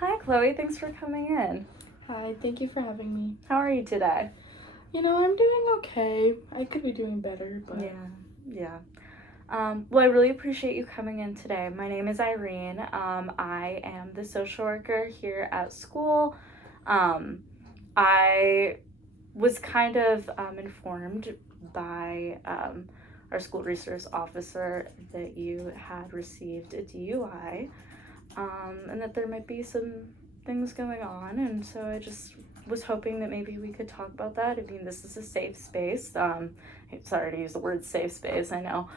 Hi, Chloe. Thanks for coming in. Hi, thank you for having me. How are you today? I'm doing okay. I could be doing better, but... Yeah. Well, I really appreciate you coming in today. My name is Irene. I am the social worker here at school. I was kind of informed by our school resource officer that you had received a DUI, and that there might be some things going on, and so I just was hoping that maybe we could talk about that. I mean, this is a safe space. Sorry to use the word safe space, I know.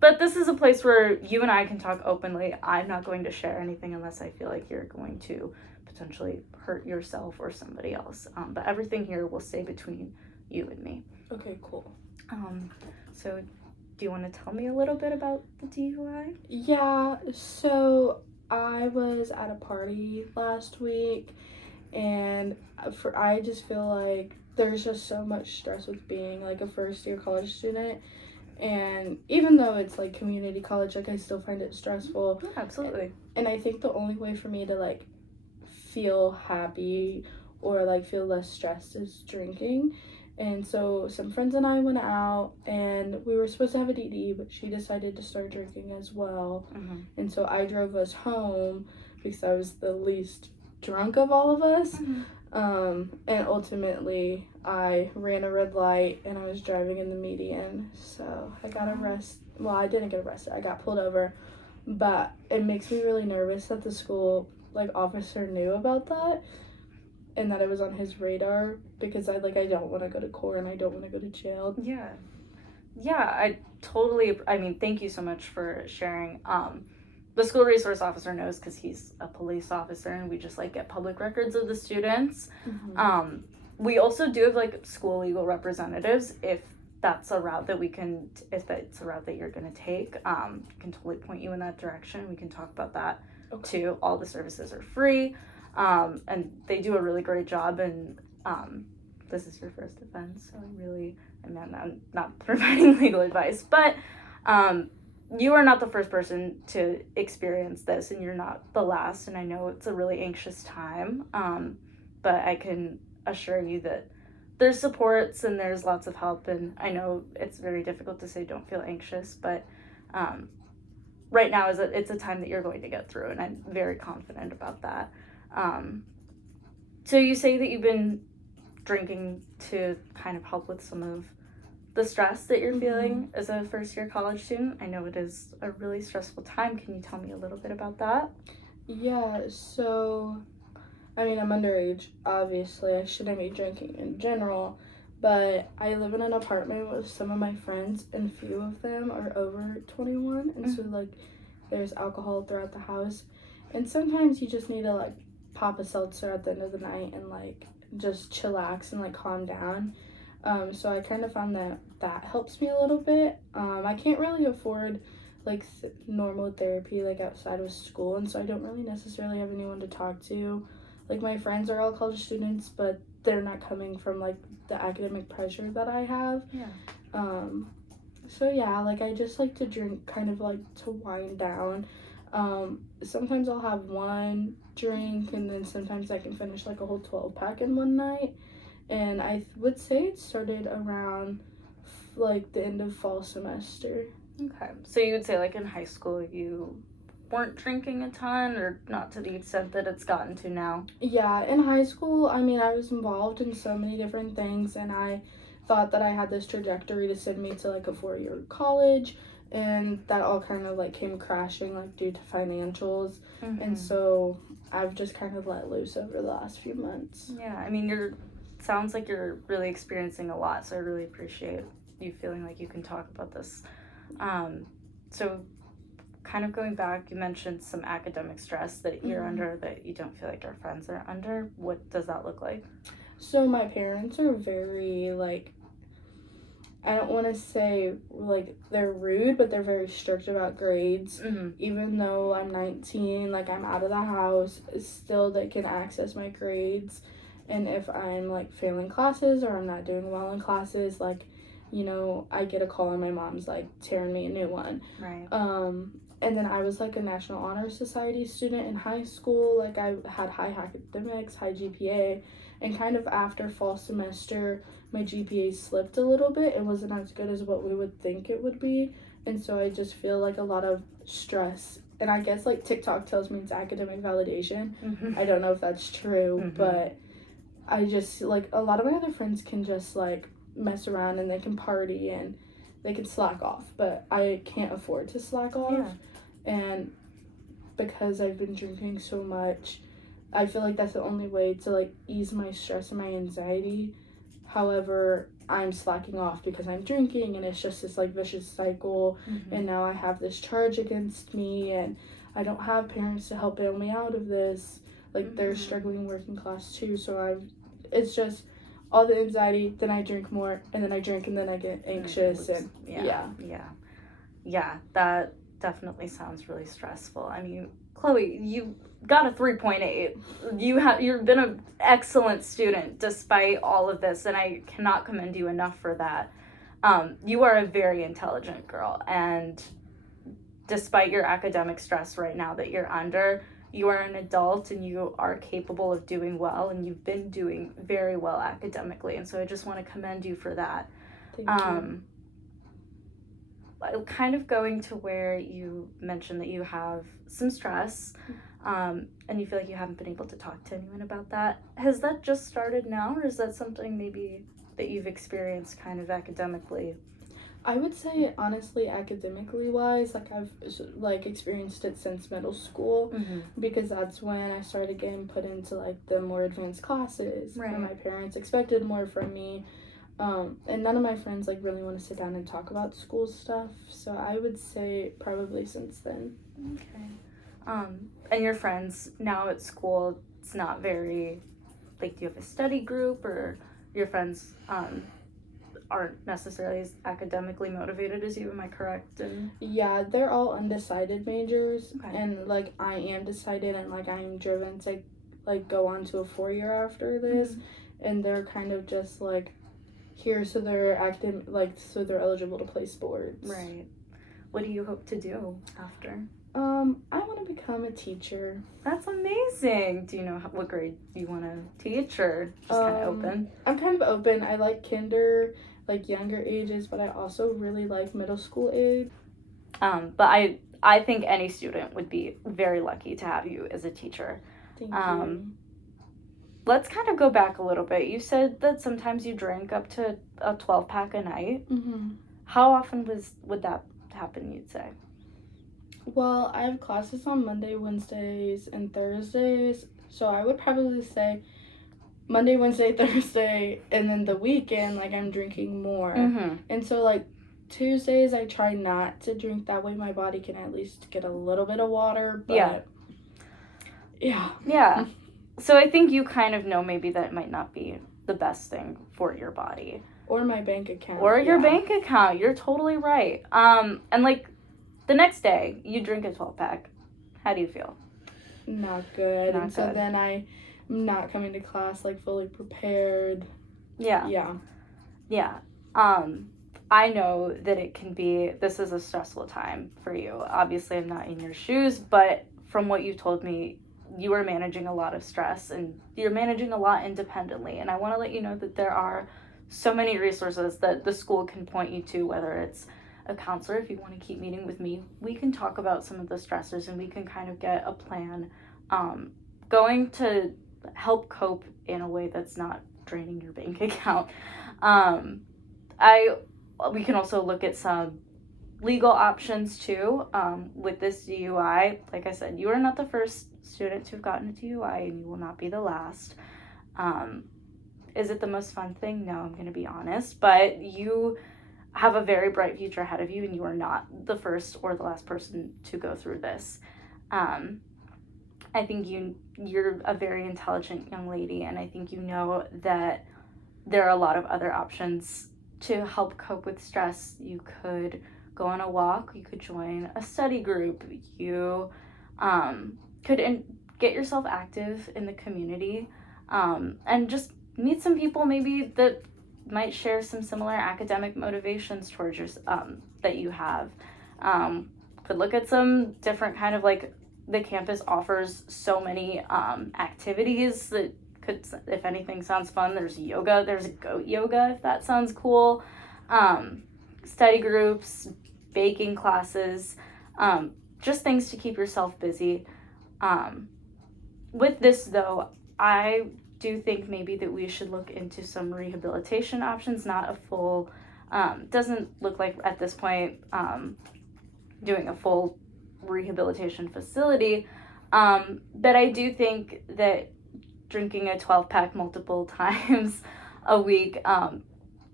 But this is a place where you and I can talk openly. I'm not going to share anything unless I feel like you're going to potentially hurt yourself or somebody else. But everything here will stay between you and me. Okay, cool. So do you want to tell me a little bit about the DUI? Yeah, so I was at a party last week, and I just feel like there's just so much stress with being like a first-year college student. And even though it's like community college, like I still find it stressful. Yeah, absolutely. And I think the only way for me to like feel happy or like feel less stressed is drinking. And so some friends and I went out, and we were supposed to have a DD, but she decided to start drinking as well. Mm-hmm. And so I drove us home because I was the least drunk of all of us. Mm-hmm. And ultimately I ran a red light and I was driving in the median. So I got arrested. Well, I didn't get arrested. I got pulled over. But it makes me really nervous that the school like officer knew about that and that it was on his radar, because I don't want to go to court and I don't want to go to jail. I mean, thank you so much for sharing. The school resource officer knows because he's a police officer, and we just like get public records of the students. Mm-hmm. We also do have like school legal representatives if that's a route that you're going to take. Can totally point you in that direction. We can talk about that too. All the services are free. And they do a really great job, and this is your first offense, so I'm not providing legal advice, but you are not the first person to experience this, and you're not the last, and I know it's a really anxious time, but I can assure you that there's supports and there's lots of help, and I know it's very difficult to say don't feel anxious, but right now it's a time that you're going to get through, and I'm very confident about that. So you say that you've been drinking to kind of help with some of the stress that you're feeling as a first-year college student. I know it is a really stressful time. Can you tell me a little bit about that? Yeah, so, I mean, I'm underage. Obviously, I shouldn't be drinking in general, but I live in an apartment with some of my friends, and few of them are over 21, and so, like, there's alcohol throughout the house, and sometimes you just need to, like, pop a seltzer at the end of the night and, like, just chillax and, like, calm down. So I kind of found that helps me a little bit. I can't really afford like normal therapy like outside of school, and so I don't really necessarily have anyone to talk to. Like my friends are all college students, but they're not coming from like the academic pressure that I have. So yeah, like I just like to drink kind of like to wind down. Sometimes I'll have one drink, and then sometimes I can finish like a whole 12-pack in one night. And I would say it started around like the end of fall semester. Okay, so you would say like in high school you weren't drinking a ton, or not to the extent that it's gotten to now? Yeah, in high school, I mean, I was involved in so many different things, and I thought that I had this trajectory to send me to like a 4-year college, and that all kind of like came crashing like due to financials. And so I've just kind of let loose over the last few months. Yeah, I mean, sounds like you're really experiencing a lot, so I really appreciate you feeling like you can talk about this. So kind of going back, you mentioned some academic stress that you're under that you don't feel like your friends are under. What does that look like? So my parents are very like, I don't want to say like they're rude, but they're very strict about grades. Even though I'm 19, like I'm out of the house, still they can access my grades. And if I'm like failing classes or I'm not doing well in classes, like, I get a call and my mom's like tearing me a new one. Right. And then I was like a National Honor Society student in high school. Like I had high academics, high GPA, and kind of after fall semester, my GPA slipped a little bit. It wasn't as good as what we would think it would be. And so I just feel like a lot of stress. And I guess like TikTok tells me it's academic validation. Mm-hmm. I don't know if that's true, Mm-hmm. but I just like a lot of my other friends can just like mess around and they can party and they can slack off, but I can't afford to slack off. Yeah. And because I've been drinking so much, I feel like that's the only way to like ease my stress and my anxiety. However, I'm slacking off because I'm drinking and it's just this like vicious cycle. Mm-hmm. And now I have this charge against me and I don't have parents to help bail me out of this. Like they're Mm-hmm. struggling working class too, so it's just all the anxiety, then I drink more, and then I drink and then I get anxious and yeah, that definitely sounds really stressful. I mean, Chloe, you got a 3.8. You've been an excellent student despite all of this, and I cannot commend you enough for that. You are a very intelligent girl, and despite your academic stress right now that you're under, you are an adult and you are capable of doing well, and you've been doing very well academically, and so I just want to commend you for that. Thank you. Kind of going to where you mentioned that you have some stress, and you feel like you haven't been able to talk to anyone about that. Has that just started now, or is that something maybe that you've experienced kind of academically? I would say honestly, academically wise, like I've like experienced it since middle school, Mm-hmm. because that's when I started getting put into like the more advanced classes, Right. and my parents expected more from me. And none of my friends like really want to sit down and talk about school stuff, so I would say probably since then. Okay. And your friends now at school, it's not very, like, do you have a study group, or your friends aren't necessarily as academically motivated as you? Am I correct? And Yeah, they're all undecided majors, Okay. and like I am decided, and like I am driven to like go on to a 4-year after this, and they're kind of just like here so they're so they're eligible to play sports. Right. What do you hope to do after? I want to become a teacher. That's amazing. Do you know what grade you want to teach, or just kind of open? I'm kind of open. I like kinder, like younger ages, but I also really like middle school age. But I think any student would be very lucky to have you as a teacher. Thank you. Let's kind of go back a little bit. You said that sometimes you drink up to a 12-pack a night. Mm-hmm. How often would that happen, you'd say? Well, I have classes on Monday, Wednesdays, and Thursdays, so I would probably say Monday, Wednesday, Thursday, and then the weekend, like, I'm drinking more. Mm-hmm. And so, like, Tuesdays, I try not to drink. That way my body can at least get a little bit of water, but Yeah. So I think you kind of know maybe that might not be the best thing for your body. Or my bank account. Or your bank account. You're totally right. And, like, the next day, you drink a 12-pack. How do you feel? Not good. Not and so good. then I'm not coming to class, like, fully prepared. Yeah. I know that this is a stressful time for you. Obviously, I'm not in your shoes, but from what you told me, you are managing a lot of stress, and you're managing a lot independently. And I want to let you know that there are so many resources that the school can point you to, whether it's a counselor. If you want to keep meeting with me, we can talk about some of the stressors, and we can kind of get a plan going to help cope in a way that's not draining your bank account. We can also look at some legal options too. With this DUI, like I said, you are not the first student to have gotten a DUI, and you will not be the last. Is it the most fun thing? No, I'm going to be honest, but you have a very bright future ahead of you, and you are not the first or the last person to go through this. I think you're a very intelligent young lady, and I think you know that there are a lot of other options to help cope with stress. You could go on a walk, you could join a study group, you could get yourself active in the community, and just meet some people maybe that might share some similar academic motivations towards your that you have. could look at some different kind of like, the campus offers so many activities that could, if anything sounds fun, there's yoga, there's goat yoga if that sounds cool, study groups, baking classes, just things to keep yourself busy. With this though, I do think maybe that we should look into some rehabilitation options, not a full, doesn't look like at this point doing a full rehabilitation facility, but I do think that drinking a 12-pack multiple times a week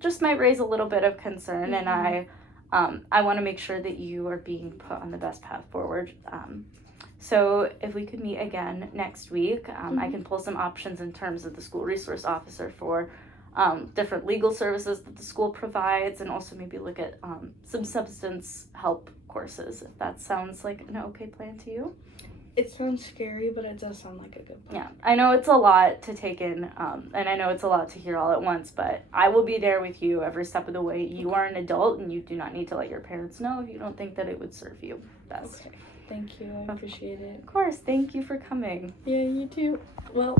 just might raise a little bit of concern, mm-hmm. and I want to make sure that you are being put on the best path forward. So if we could meet again next week, mm-hmm. I can pull some options in terms of the school resource officer for different legal services that the school provides, and also maybe look at some substance help courses, if that sounds like an okay plan to you. It sounds scary, but it does sound like a good plan. Yeah, I know it's a lot to take in, and I know it's a lot to hear all at once, but I will be there with you every step of the way. You are an adult, and you do not need to let your parents know if you don't think that it would serve you best. Okay, thank you. I appreciate it. Of course, thank you for coming. Yeah, you too. Well...